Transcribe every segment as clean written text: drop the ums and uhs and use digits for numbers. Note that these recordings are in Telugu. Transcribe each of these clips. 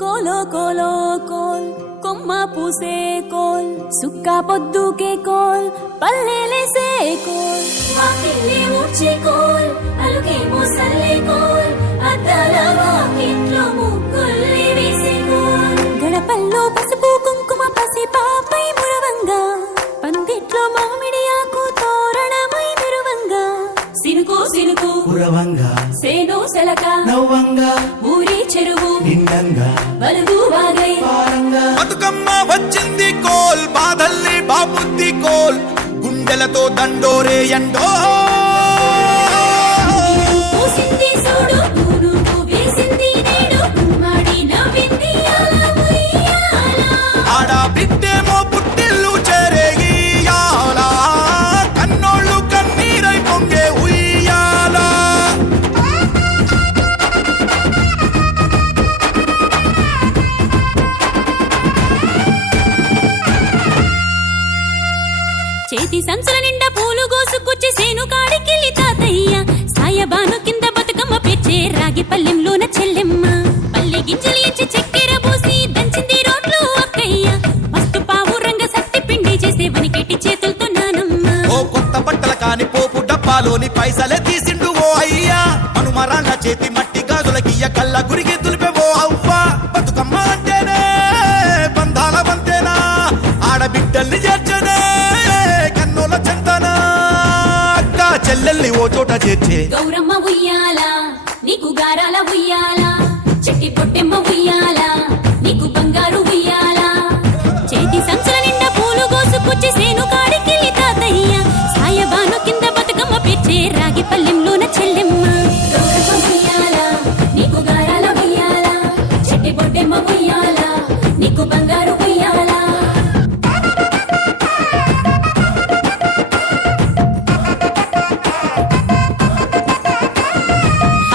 కోలో కోలో కోల్ కొమ్మ పూసే కోల్ సుక్క పొద్దుకే కోల్ పల్లెలేసే కోల్ వాకిలి ఊడ్చే కోల్ అలుగేమో సల్లే కోల్ అద్దాల వాకిట్లో ముగ్గుల్ని వేసే కోల్ గడపల్లో పసుపు కుంకుమ పసి పాపై మురవంగా పందిట్లో మామిడి ఆకు తోరణమై మెరువంగా సినుకు సినుకు పురవంగా సేను సెలక నవ్వంగా ఊరి చెరువు నిండంగా బలుగు వాగై పారంగా బతుకమ్మ వచ్చింది కోల్ బాధల్ని బాబుద్ది కోల్ గుండెలతో దండోరే ఎండో పూసింది చూడు పూనుకు వేసింది నేడు కుమ్మడి నవ్వింది అలా ఉయ్యాల ఆడ బిడ్డేమో పుట్టిల్లు చేరేగియాల కన్నోళ్ళు కన్నీరై పొంగే ఉయ్యాల చేతి సంచుల నిండా పూలు గోసుకొచ్చి సేను కాడికెళ్ళి తాతయ్య సాయబాను కింద బతుకమ్మ పెచ్చే రాగి పల్లెంలోన చెల్లెమ్మ పల్లె గింజలు ఇచ్చి చక్కెర పోసి దంచింది రోడ్లు అక్కయ్య మస్తు పావు రంగ సత్తి పిండి చేసే వనికెట్టి చేతులతో నానమ్మ ఓ కొత్త బట్టల కాని పోపు డబ్బాలోని పైసలే తీసిండు ఓ అయ్యా మనుమరాళ్ళ చేతి మట్టి గాజులకియ్య కళ్ళ గురికి తులిపేవో అవ్వ బతుకమ్మ అంటేనే బంధాల వంతేనా ఆడబిడ్డల్ని చేర్చనే కన్నుల చెంతనా అక్క చెల్లెల్ని ఓ చోట చేర్చే గౌరమ్మ ఉయ్యాల నీకు గారాల ఉయ్యాల చెట్టి పొట్టెమ్మ ఉయ్యాల నీకు బంగారు ఉయ్యాల చేతి సంచుల నిండా పూలు గోసుకొచ్చి సేను కాడికెళ్ళి తాతయ్య సాయబాను కింద బతుకమ్మ పెచ్చే రాగి పల్లెంలోన చెల్లెమ్మ గౌరమ్మ ఉయ్యాల నీకు గారాల ఉయ్యాల చెట్టి పొట్టెమ్మ ఉయ్యాల నీకు బంగారు ఉయ్యాల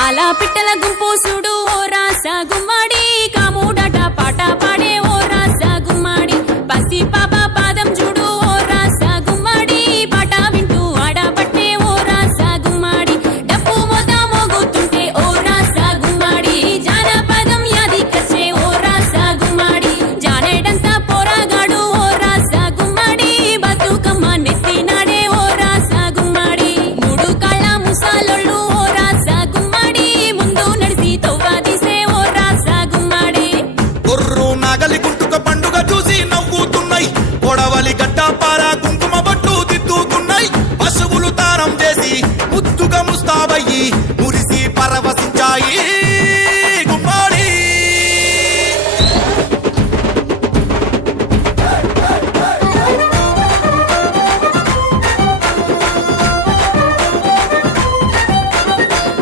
అలా పిట్టల గుంపు చూడు ఓ రాస గుమ్మడి కాముడట పాట పాడే ఓ రాస గుమ్మడి పసి పాప పాదం చూడు ఓ రాస గుమ్మడి పాట వింటూ ఆడబట్టే ఓ రాస గుమ్మడి డప్పు మోత మోగుతుంటే ఓ రాస గుమ్మడి జానపదం యాదికొచ్చే ఓ రాస గుమ్మడి జానేడంతా పోరాగాడు ఓ రాస గుమ్మడి బతుకమ్మ నెత్తినాడే ఓ రాస గుమ్మడి మూడు కాళ్ళ ముసాలొళ్ళు ఓ రాస గుమ్మడి ముందు నడిసి తవ్వాదిసే ఓ రాస గుమ్మడి గుర్రు నాగలి గుంటుక పండుగ చూసి నవ్వుతున్నాయి కొడవలి గడ్డ పార కుంకుమ బట్టు దిద్దుకున్నాయి పశువులు తారం చేసి ముద్దుగా ముస్తాబయ్యి మురిసి పరవశించాయి గుమ్మాడి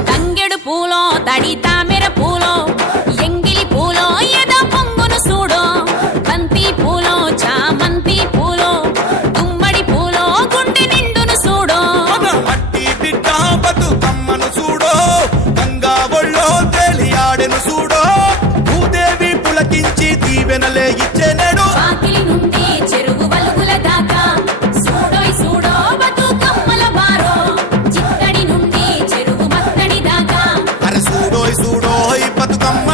తంగెడు పూలో తడి తామెర పూలో ఎంగిలి పూలో ఎద పొంగును చూడో బంతి పూలో చామంతి పూలో గుమ్మడి పూలో గుండె నిండును చూడో మన మట్టి బిడ్డ బతుకమ్మను చూడో గంగా ఒళ్ళో తేలియాడెను చూడో భూదేవి పులకించి దీవెనలే ఇచ్చెనేడు వాకిలి నుండి చెరువు వలుగుల దాకా చూడోయ్ చూడో బతుకమ్మల బారో చిత్తడి నుండి చెరువు మత్తడి దాకా అరే చూడోయ్ చూడోయ్ బతుకమ్మ